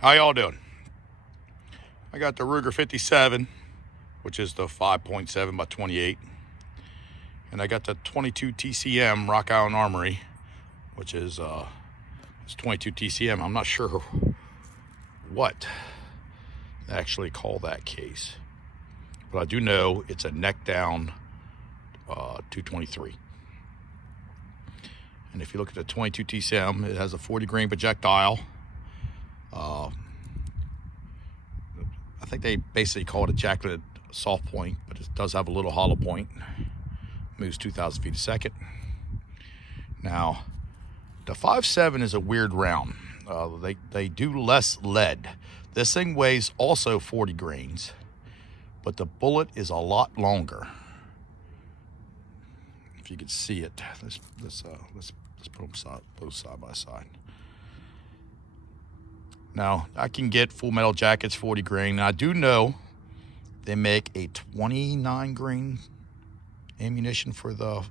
How y'all doing? I got the Ruger 57, which is the 5.7 by 28. And I got the 22 TCM Rock Island Armory, which is it's 22 TCM. I'm not sure what they actually call that case, but I do know it's a neck down 223. And if you look at the 22 TCM, it has a 40 grain projectile. I think they basically call it a jacketed soft point, but it does have a little hollow point. Moves 2,000 feet a second. Now, the 5.7 is a weird round. They do less lead. This thing weighs also 40 grains, but the bullet is a lot longer. If you could see it, let's put them both side by side. Now, I can get full metal jackets 40 grain. Now, I do know they make a 29 grain ammunition for the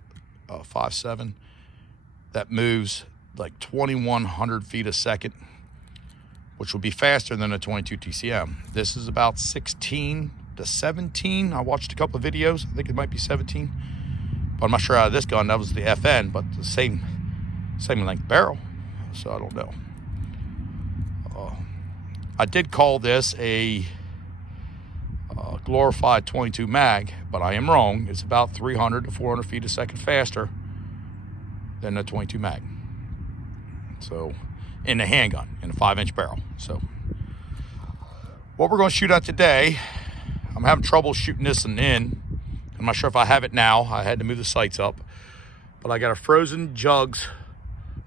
5.7 that moves like 2,100 feet a second, which will be faster than a 22 TCM. This is about 16 to 17. I watched a couple of videos. I think it might be 17, but I'm not sure out of this gun. That was the FN, but the same length barrel, so I don't know. I did call this a glorified 22 mag, but I am wrong. It's about 300 to 400 feet a second faster than a 22 mag. So, in the handgun, in a 5-inch barrel. So, what we're going to shoot at today, I'm having trouble shooting this one in. I'm not sure if I have it now. I had to move the sights up. But I got a frozen jugs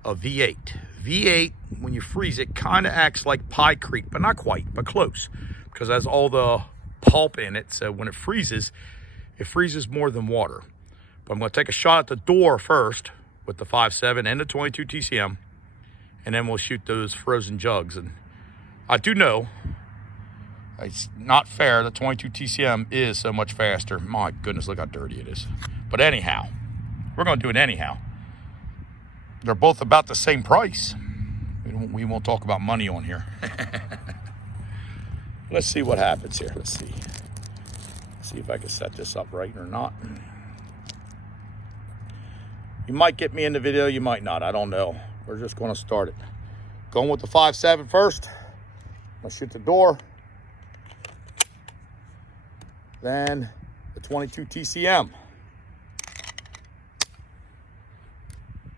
of V8. V8, when you freeze it, kind of acts like Pie Creek, but not quite, but close, because it has all the pulp in it. So when it freezes more than water. But I'm going to take a shot at the door first with the 5.7 and the 22 TCM, and then we'll shoot those frozen jugs. And I do know it's not fair. The 22 TCM is so much faster. My goodness, look how dirty it is. But anyhow, we're going to do it anyhow. They're both about the same price. We won't talk about money on here. Let's see what happens here. Let's see if I can set this up right or not. You might get me in the video, you might not. I don't know. We're just going to start it. Going with the 5.7 first. I'm going to shoot the door. Then the 22 TCM.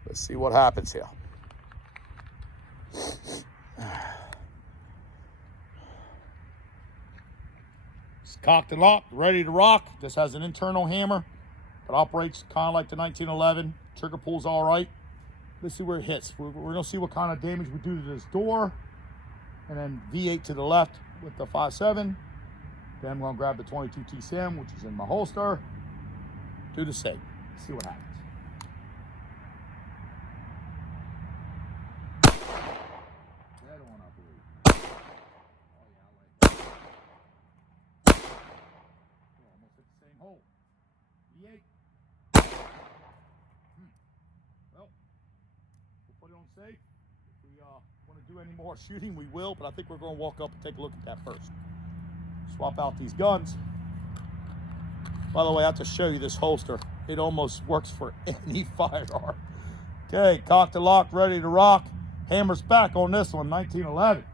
Let's see what happens here. It's cocked and locked, ready to rock. This has an internal hammer. It operates kind of like the 1911. Trigger pull's all right. Let's see where it hits. We're going to see what kind of damage we do to this door. And then V8 to the left with the 5.7. Then I'm going to grab the 22 TCM, which is in my holster. Do the same. See what happens. Hole. V8. Well, we'll put it on safe. If we want to do any more shooting, we will, but I think we're going to walk up and take a look at that first. Swap out these guns. By the way, I have to show you this holster. It almost works for any firearm. Okay, cocked and locked, ready to rock. Hammer's back on this one, 1911.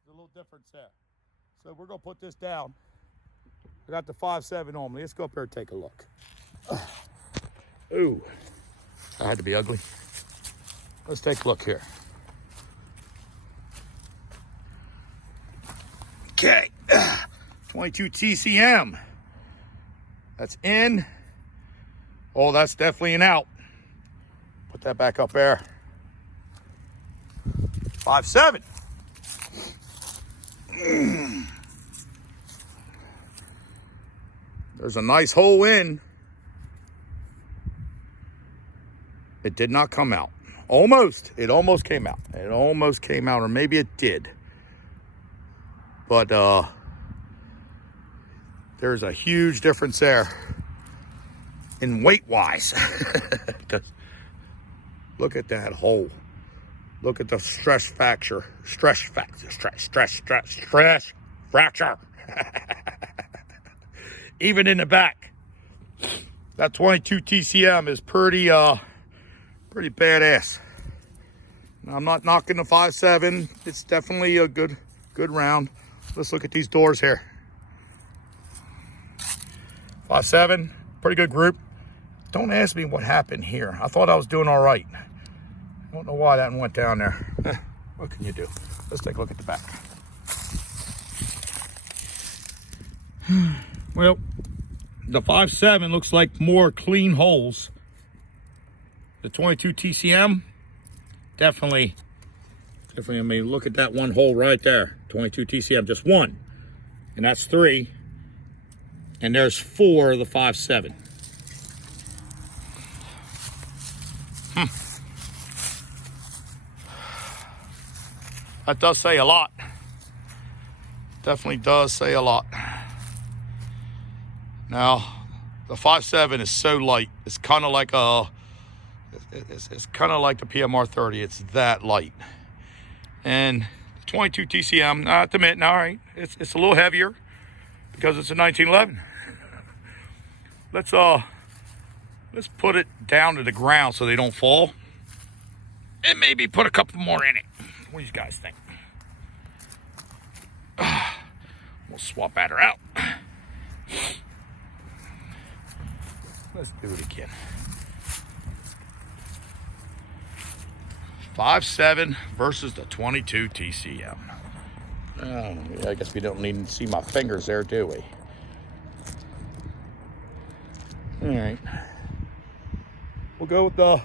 There's a little difference there. So we're going to put this down. I got the 5.7 on me. Let's go up there and take a look. Ooh, that had to be ugly. Let's take a look here. Okay, 22 TCM. That's in. Oh, that's definitely an out. Put that back up there. 5.7. There's a nice hole in. It did not come out. Almost. It almost came out. It almost came out, or maybe it did. But there's a huge difference there in weight-wise. Look at that hole. Look at the stress fracture. Stress fracture. Even in the back. That 22 TCM is pretty badass. Now, I'm not knocking the 5.7. It's definitely a good round. Let's look at these doors here. 5.7, pretty good group. Don't ask me what happened here. I thought I was doing all right. I don't know why that one went down there. What can you do? Let's take a look at the back. Well, the 5.7 looks like more clean holes. The 22 TCM, definitely, I mean, look at that one hole right there. 22 TCM, just one. And that's 3. And there's 4 of the 5.7. That does say a lot. Definitely does say a lot. Now, the 5.7 is so light. It's kind of like it's kind of like the PMR 30. It's that light. And the 22 TCM, I have to admit, all right, it's a little heavier because it's a 1911. Let's put it down to the ground so they don't fall, and maybe put a couple more in it. What do you guys think? We'll swap that out. Let's do it again. 5.7 versus the 22 TCM. I guess we don't need to see my fingers there, do we? All right. We'll go with the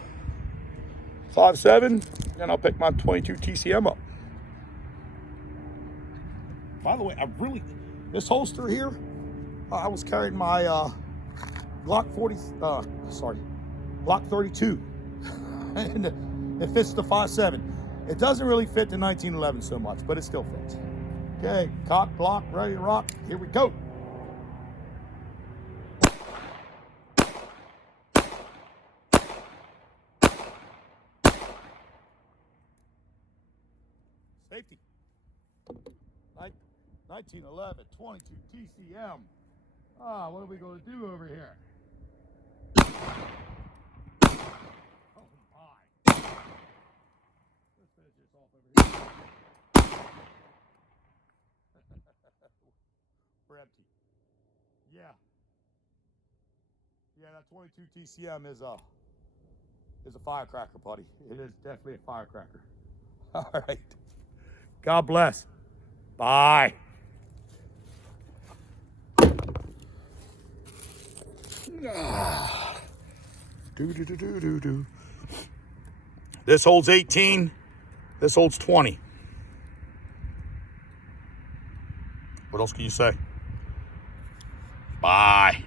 5.7, and I'll pick my 22 TCM up. By the way, this holster here, I was carrying my Glock 32, and it fits the 5.7. It doesn't really fit the 1911 so much, but it still fits. Okay, cock, block, ready to rock. Here we go. Safety. 1911, 22 TCM. What are we going to do over here? Oh my. Let's finish this off over here. We're empty. Yeah. Yeah, that 22 TCM is a firecracker, buddy. It is definitely a firecracker. All right. God bless. Bye. Do. This holds 18. This holds 20. What else can you say? Bye.